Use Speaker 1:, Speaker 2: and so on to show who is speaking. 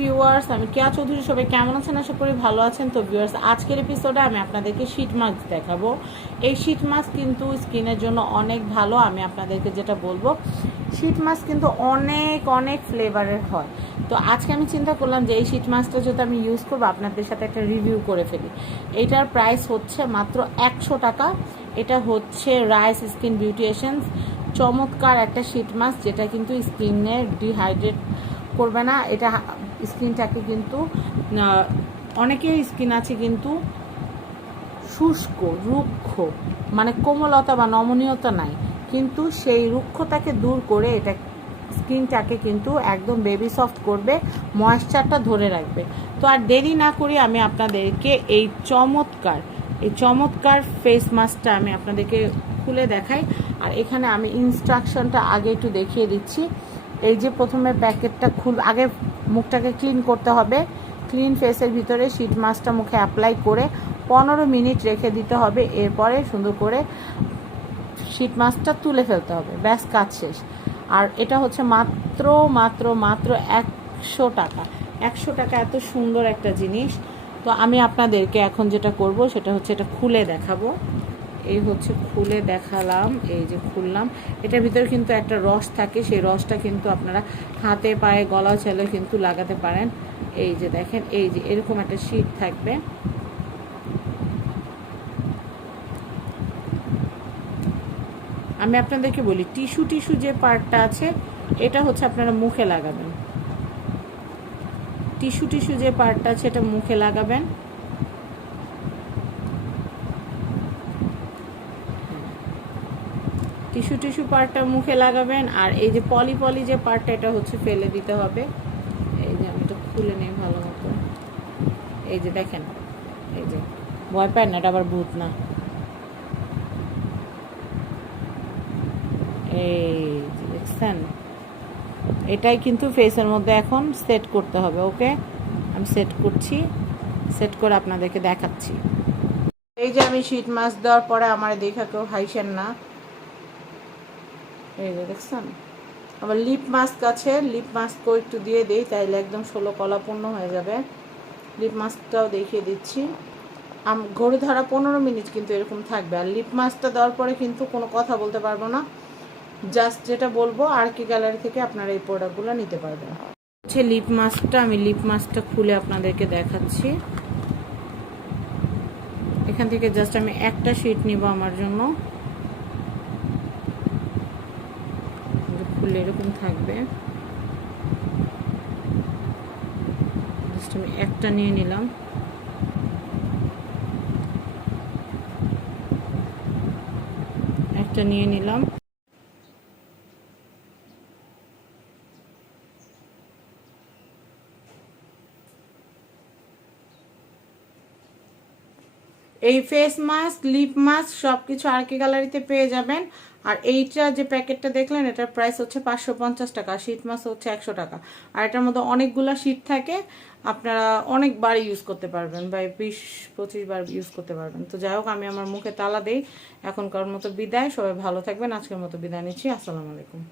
Speaker 1: Viewers আমি কেয়া চৌধুরী, সবাই কেমন আছেন? আশা করি ভালো আছেন। তো ভিউয়ার্স আজকের এপিসোডে আমি আপনাদেরকে শীট মাস্ক দেখাবো। এই শীট মাস্ক কিন্তু স্কিনের জন্য অনেক ভালো, আমি আপনাদেরকে যেটা বলব শীট মাস্ক কিন্তু অনেক অনেক ফ্লেভারের হয়। তো আজকে আমি চিন্তা করলাম যে এই শীট মাস্কটা যদি আমি ইউজ করব, আপনাদের সাথে একটা রিভিউ করে ফেলি। এটার প্রাইস হচ্ছে মাত্র একশো টাকা। এটা হচ্ছে রাইস স্কিন বিউটিশনস চমৎকার একটা শীট মাস্ক যেটা কিন্তু স্কিনের ডিহাইড্রেট করবে না। এটা স্কিনটাকে কিন্তু অনেকের স্কিন আছে কিন্তু শুষ্ক, রুক্ষ মানে কোমলতা বা নমনীয়তা নাই। কিন্তু সেই রুক্ষতাকে দূর করে এটা স্কিনটাকে কিন্তু একদম বেবি সফট করবে, ময়েশ্চারটা ধরে রাখবে। তো আর দেরি না করি আমি আপনাদেরকে এই চমৎকার এই চমৎকার ফেস মাস্কটা আমি আপনাদেরকে খুলে দেখাই। আর এখানে আমি ইনস্ট্রাকশনটা আগে একটু দেখিয়ে দিচ্ছি। এই যে প্রথমে প্যাকেটটা খুল, আগে মুখটাকে ক্লিন করতে হবে। ক্লিন ফেসের ভিতরে শীট মাস্কটা মুখে অ্যাপ্লাই করে পনেরো মিনিট রেখে দিতে হবে। এরপরে সুন্দর করে শীট মাস্কটা তুলে ফেলতে হবে। ব্যাস, কাজ শেষ। আর এটা হচ্ছে মাত্র মাত্র মাত্র একশো টাকা। একশো টাকা এত সুন্দর একটা জিনিস। তো আমি আপনাদেরকে এখন যেটা করব, সেটা হচ্ছে এটা খুলে দেখাবো। এই হচ্ছে খুলে দেখালাম, এই যে খুললাম। এটার ভিতরে কিন্তু একটা রস থাকে, সেই রসটা কিন্তু আপনারা হাতে, পায়ে গলা ছেলে কিন্তু লাগাতে পারেন। এই যে দেখেন, এই যে এরকম একটা শীট থাকবে। আমি আপনাদেরকে বলি, টিস্যু টিস্যু যে পার্টটা আছে, এটা হচ্ছে আপনারা মুখে লাগাবেন। টিস্যু টিস্যু যে পার্টটা আছে, এটা মুখে লাগাবেন। টিস্যু টিস্যু পার্টটা মুখে লাগাবেন, আর এই যে পলি পলি যে পার্টটা, এটা হচ্ছে ফেলে দিতে হবে। এই যে আমি তো খুলে নিই ভালো মতো। এই যে দেখেন, এই যে। ভয় পায় না, এটা আবার ভূত না। এই দেখছেন? এটাই কিন্তু ফেসের মধ্যে এখন সেট করতে হবে, ওকে? আমি সেট করছি সেট করে আপনাদেরকে দেখাচ্ছি। এই যে আমি শীত মাস্ক দেওয়ার পরে আমার দেখা কেউ হাইসেন না। এই যে দেখছেন? আবার লিপ মাস্ক আছে লিপ মাস্কও একটু দিয়ে দিই, তাইলে একদম ষোলো কলা পূর্ণ হয়ে যাবে। লিপ মাস্কটাও দেখিয়ে দিচ্ছি। ঘড়ি ধরা পনেরো মিনিট কিন্তু এরকম থাকবে। আর লিপ মাস্কটা দেওয়ার পরে কিন্তু কোনো কথা বলতে পারব না। জাস্ট যেটা বলব আর কি গ্যালারি থেকে আপনারা এই প্রোডাক্টগুলো নিতে পারবেন। হচ্ছে লিপ মাস্কটা আমি লিপ মাস্কটা খুলে আপনাদেরকে দেখাচ্ছি। এখান থেকে জাস্ট আমি একটা শিট নিব আমার জন্য। খুললে এরকম থাকবে। আমি একটা নিয়ে নিলাম। একটা নিয়ে নিলাম। এই ফেস মাস্ক লিপ মাস্ক সব কিছু আর গ্যালারিতে পেয়ে যাবেন। আর এইটা যে প্যাকেটটা দেখলেন, এটার প্রাইস হচ্ছে পাঁচশো পঞ্চাশ টাকা শীত মাস্ক হচ্ছে একশো টাকা। আর এটার মধ্যে অনেকগুলো শীত থাকে, আপনারা অনেকবার ইউজ করতে পারবেন বা বিশ, পঁচিশ বার ইউজ করতে পারবেন। তো যাই হোক, আমি আমার মুখে তালা দিই। এখনকার মতো বিদায়, সবাই ভালো থাকবেন। আজকের মতো বিদায় নিচ্ছি। আসসালামু আলাইকুম।